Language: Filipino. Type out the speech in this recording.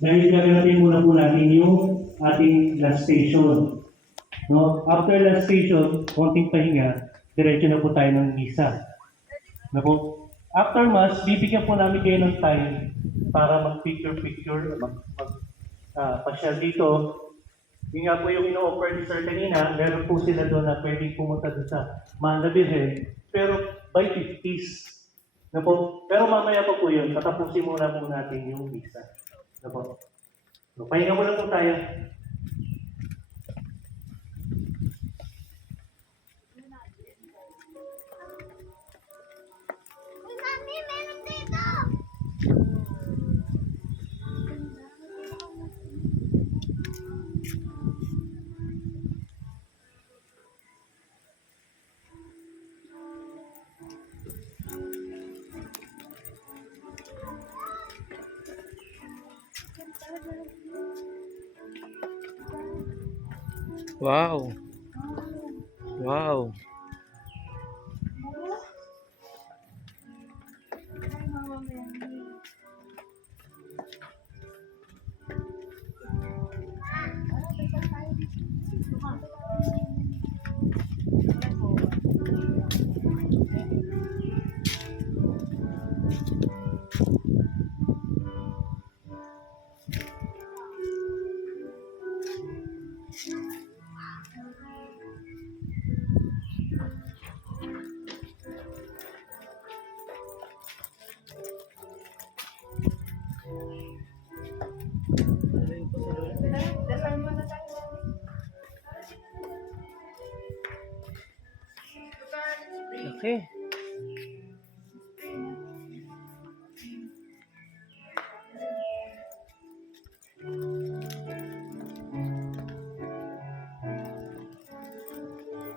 Dahil gagawin muna po natin yung ating last station. No? After last station, konting pahinga, diretso na po tayo ng misa. No po? After Mass, bibigyan po namin kayo ng time para mag-picture-picture, pasyal dito. Yung nga po yung ino-offer ni Sir kanina, meron po sila doon na pwedeng pumunta doon sa Manda Virgen, pero by 50s. No po? Pero mamaya pa po yun, tatapusin muna po natin yung misa. No po? So, pahinga muna po tayo. Mami, meron dito! Wow. Wow. Okay.